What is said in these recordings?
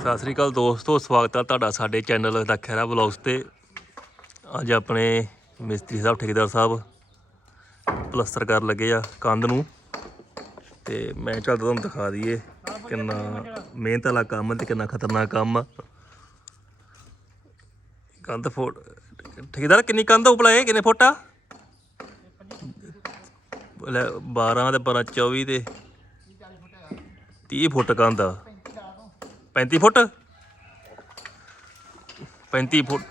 ਸਤਿ ਸ੍ਰੀ ਅਕਾਲ ਦੋਸਤੋ, ਸਵਾਗਤ ਹੈ ਤੁਹਾਡਾ ਸਾਡੇ ਚੈਨਲ ਦਾ ਖੈਰਾ ਬਲੌਗਸ ਤੇ। ਅੱਜ ਆਪਣੇ ਮਿਸਤਰੀ ਸਾਹਿਬ, ਠੇਕੇਦਾਰ ਸਾਹਿਬ ਪਲਸਤਰ ਕਰਨ ਲੱਗੇ ਆ ਕੰਧ ਨੂੰ। ਤੇ ਮੈਂ ਚੱਲ ਤੁਹਾਨੂੰ ਦਿਖਾ ਦਈਏ ਕਿੰਨਾ ਮਿਹਨਤ ਵਾਲਾ ਕੰਮ ਤੇ ਕਿੰਨਾ ਖਤਰਨਾਕ ਕੰਮ ਆ। ਕੰਧ ਫੁੱਟ ਠੇਕੇਦਾਰ, ਕਿੰਨੀ ਕੰਧ ਉਪਲਾ ਇਹ? ਕਿੰਨੇ ਫੁੱਟ ਆ? ਲੈ 12 ਤੇ 12 24 ਤੇ 30 ਫੁੱਟ ਕੰਧ ਆ। 35 ਫੁੱਟ? 35 ਫੁੱਟ।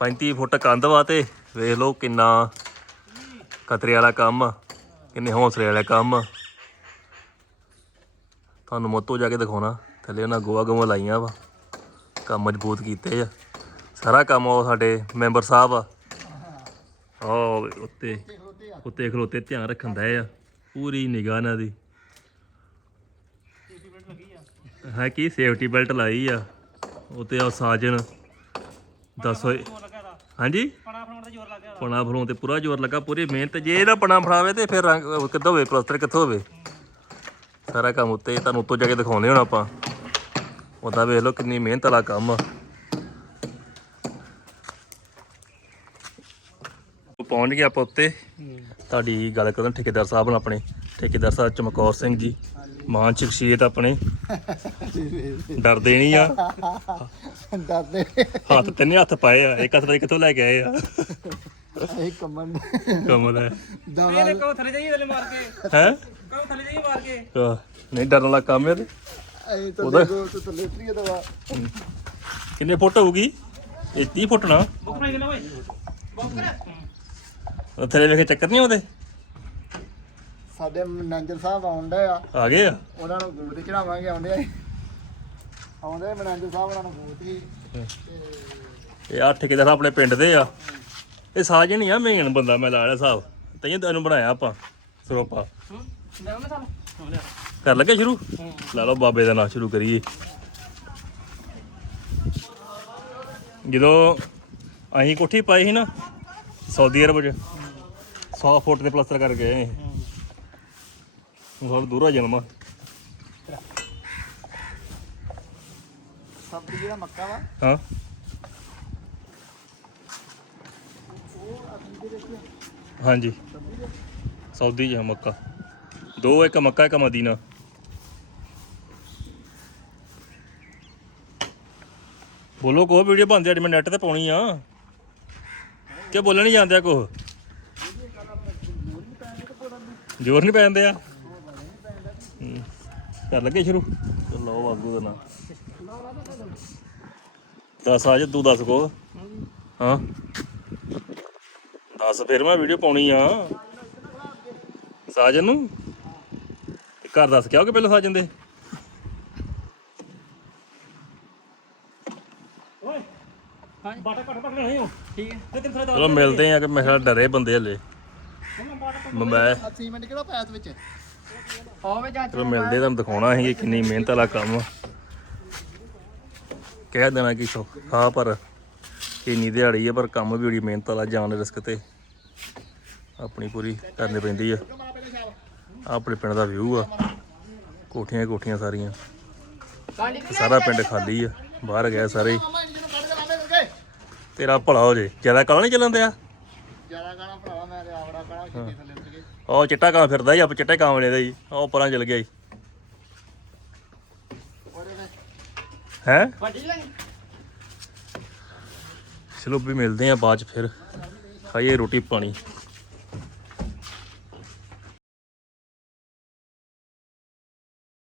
35 ਫੁੱਟ ਕੰਧ ਵਾ ਤੇ ਵੇਖ ਲਓ ਕਿੰਨਾ ਖਤਰੇ ਵਾਲਾ ਕੰਮ ਆ, ਕਿੰਨੇ ਹੌਸਲੇ ਵਾਲਾ ਕੰਮ। ਆ। ਤੁਹਾਨੂੰ ਮੋਤੋ ਜਾ ਕੇ ਦਿਖਾਉਣਾ ਥੱਲੇ ਉਹਨਾਂ ਗੋਆ ਗੋਆ ਲਾਈਆਂ ਵਾ ਕੰਮ ਮਜ਼ਬੂਤ ਕੀਤੇ ਆ। ਸਾਰਾ ਕੰਮ ਉਹ ਸਾਡੇ ਮੈਂਬਰ ਸਾਹਿਬ ਆ। ਉਹ ਉੱਤੇ ਉੱਤੇ ਖਲੋਤੇ ਧਿਆਨ ਰੱਖਣ ਦਾ ਆ। ਪੂਰੀ ਨਿਗਾਹ ਨਾਲ ਦੀ। ਹੈ ਕੀ ਸੇਫਟੀ ਬੈਲਟ ਲਾਈ ਆ ਉਤੇ ਆ ਸਾਜਣ। ਦੱਸੋ ਹਾਂਜੀ? ਪਣਾ ਫੜਾਉਣ ਜ਼ੋਰ ਪਣਾ ਤੇ ਪੂਰਾ ਜ਼ੋਰ ਲੱਗਾ ਪੂਰੀ ਮਿਹਨਤ। ਜੇ ਇਹਦਾ ਪਣਾ ਫੜਾਵੇ ਤੇ ਫਿਰ ਰੰਗ ਉਹ ਕਿੱਦਾਂ ਹੋਵੇ ਪਲਸਤਰ ਕਿੱਥੋਂ ਹੋਵੇ? ਸਾਰਾ ਕੰਮ ਉੱਤੇ ਤੁਹਾਨੂੰ ਉੱਤੋਂ ਜਾ ਕੇ ਦਿਖਾਉਂਦੇ ਹੁਣ ਆਪਾਂ। ਉਹਦਾ ਵੇਖ ਲਓ ਕਿੰਨੀ ਮਿਹਨਤ ਵਾਲਾ ਕੰਮ ਆ। ਉਹ ਪਹੁੰਚ ਗਏ ਆਪਾਂ ਉੱਤੇ। ਤੁਹਾਡੀ ਗੱਲ ਕਰਨ ਠੇਕੇਦਾਰ ਸਾਹਿਬ ਨਾਲ ਆਪਣੇ। ਠੇਕੇਦਾਰ ਸਾਹਿਬ ਚਮਕੌਰ ਸਿੰਘ ਜੀ। ਮਾਨ ਸ਼ਖਸੀਅਤ ਆਪਣੇ। ਡਰਦੇ ਨਹੀਂ ਆ। ਡਰਦੇ। ਹੱਥ ਤਿੰਨੇ ਹੱਥ ਪਾਏ ਆ ਇੱਕ ਹੱਥ ਨਾਲ ਕਿੱਥੋਂ ਲੈ ਕੇ ਆਏ ਆ। ਇਹ ਕਮਨ ਕਮਲ ਹੈ। ਦਵਾ ਇਹਨੇ ਕਹੋ ਥੱਲੇ ਜਾਈ ਥੱਲੇ ਮਾਰ ਕੇ। ਹੈ? ਕਹੋ ਥੱਲੇ ਜਾਈ ਮਾਰ ਕੇ। ਨਹੀਂ ਡਰਨ ਵਾਲਾ ਕੰਮ ਹੈ ਤੇ ਇਹ ਤਾਂ ਦੇਖੋ ਤੇ ਥੱਲੇ ਦਵਾ। ਕਿੰਨੇ ਫੁੱਟ ਹੋਊਗੀ? ਇਹ 30 ਫੁੱਟ ਨਾ। ਬੁੱਕ ਬਣਾਈ ਦੇਣਾ ਓਏ। ਬੁੱਕ ਕਰ ਉਹ ਥੱਲੇ ਵੇਖੇ ਚੱਕਰ ਨਹੀਂ ਆਉਂਦੇ ਸਾਡੇ ਮੈਨੇਜਰ ਸਾਹਿਬ ਆਉਂਦੇ ਆ। ਆ ਗਏ ਆ? ਉਹਨਾਂ ਨੂੰ ਗੂਤ ਚੜਾਵਾਂਗੇ ਆਉਂਦੇ ਆ ਆਉਂਦੇ ਮੈਨੇਜਰ ਸਾਹਿਬ ਉਹਨਾਂ ਨੂੰ ਗੂਤ ਹੀ। ਇਹ ਆ ਠੇਕੇਦਾਰ ਸਾਹਿਬ ਆਪਣੇ ਪਿੰਡ ਦੇ ਆ। ਇਹ ਸਾਜਣ ਹੀ ਆ ਮੇਨ ਬੰਦਾ ਮੈਂ ਲਾ ਲਿਆ ਸਾਹਿਬ ਤੈਨੂੰ ਤੈਨੂੰ ਬਣਾਇਆ ਆਪਾਂ ਸਰੋਪਾ। ਕਰ ਲੱਗੇ ਸ਼ੁਰੂ? ਲਾ ਲਓ ਬਾਬੇ ਦਾ ਨਾਂ ਸ਼ੁਰੂ ਕਰੀਏ। ਜਦੋਂ ਅਸੀਂ ਕੋਠੀ ਪਾਈ ਸੀ ਨਾ ਸਾਊਦੀ ਅਰਬ ਚ 100 ਫੁੱਟ ਦੇ ਪਲਸਤਰ ਕਰ ਗਏ ਹੁਣ ਦੂਰਾ ਜਨਮ ਸਬਜ਼ੀ ਜਿਹੜਾ ਮੱਕਾ ਵਾ। ਹਾਂ। ਹਾਂਜੀ। ਸਾਊਦੀ ਚ ਆ ਮੱਕਾ। ਦੋ ਇੱਕ ਮੱਕਾ ਇੱਕ ਮਦੀਨਾ। ਬੋਲੋ ਕੋ ਵੀਡੀਓ ਬਣਦੀ ਅੱਜ ਮੈਂ ਨੈਟ ਤੇ ਪਾਉਣੀ ਆ। ਕਿ ਬੋਲਣ ਨਹੀਂ ਜਾਂਦੇ ਕੋ ਜ਼ੋਰ ਨਹੀਂ ਪੈਂਦੇ ਆ? ਹੂੰ। ਕਰ ਲੱਗੇ ਸ਼ੁਰੂ? ਲਓ ਵਾਗੂ ਦਾ ਨਾ ਦੱਸ ਅੱਜ ਤੂੰ ਦੱਸ ਕੋ। ਹਾਂ। ਦੱਸ ਫਿਰ ਮੈਂ ਵੀਡੀਓ ਪਾਉਣੀ ਆ। ਸਾਜਨ ਨੂੰ? ਤੇ ਘਰ ਦੱਸ ਕੇ ਪਹਿਲਾਂ ਸਾਜਨ ਦੇ? ਓਏ ਹਾਂ ਬਾਟਾ ਕੱਟ ਪੱਕ ਨਹੀਂ ਹੋ ਠੀਕ ਹੈ ਤੇ ਤੈਨੂੰ ਥੋੜਾ ਚਲੋ ਮਿਲਦੇ ਆ ਕਿ ਮੈਂ ਕਿਹਾ ਡਰੇ ਬੰਦੇ ਹਲੇ। ਮੈਂ ਸੀਮੈਂਟ ਕਿਹੜਾ ਪਾਇਆ ਇਸ ਵਿੱਚ? ਹੋਵੇ ਜਾਂ ਚਲੋ ਮਿਲਦੇ ਤੁਹਾਨੂੰ ਦਿਖਾਉਣਾ ਸੀ ਕਿ ਕਿੰਨੀ ਮਿਹਨਤ ਵਾਲਾ ਕੰਮ ਆ। ਕਹਿ ਦੇਣਾ ਕਿ ਸੌਖਾ ਪਰ ਕਿੰਨੀ ਦਿਹਾੜੀ ਆ ਪਰ ਕੰਮ ਵੀ ਬੜੀ ਮਿਹਨਤ ਵਾਲਾ ਜਾਨ ਰਿਸਕ ਤੇ ਆਪਣੀ ਪੂਰੀ ਕਰਨੀ ਪੈਂਦੀ ਆ। ਆਹ ਆਪਣੇ ਪਿੰਡ ਦਾ ਵਿਊ ਆ ਕੋਠੀਆਂ ਹੀ ਕੋਠੀਆਂ ਸਾਰੀਆਂ। ਸਾਰਾ ਪਿੰਡ ਖਾਲੀ ਆ ਬਾਹਰ ਗਏ ਸਾਰੇ। ਹੀ। ਮਾਮਾ ਇੰਜਨ ਕੱਢ ਕੇ ਲਾਵੇ ਕਰਕੇ ਤੇਰਾ ਭਲਾ ਹੋ ਜੇ ਜ਼ਿਆਦਾ ਕਾਲਾ ਨਹੀਂ ਚੱਲਣ ਦਿਆ? ਜ਼ਿਆਦਾ ਗਾਣਾ ਭਰਾਵਾ ਮੈਂ ਤੇ ਆਵੜਾ ਗਾਣਾ ਛੇਤੀ ਥੱਲੇ ਉਹ ਚਿੱਟਾ ਕਾਂ ਫਿਰਦਾ ਜੀ, ਆਪ ਚਿੱਟੇ ਕਾਂ ਵਾਲੇ ਦਾ ਹੀ ਉਹ ਪਰਾਂ ਚਲ ਗਿਆ ਜੀ। ਉਹਦੇ ਵਿੱਚ ਹੈ? ਵੱਡੀ ਲੈ ਚਲੋ ਵੀ ਮਿਲਦੇ ਆ ਬਾਅਦ ਚ ਫਿਰ, ਖਾਈਏ ਰੋਟੀ ਪਾਣੀ।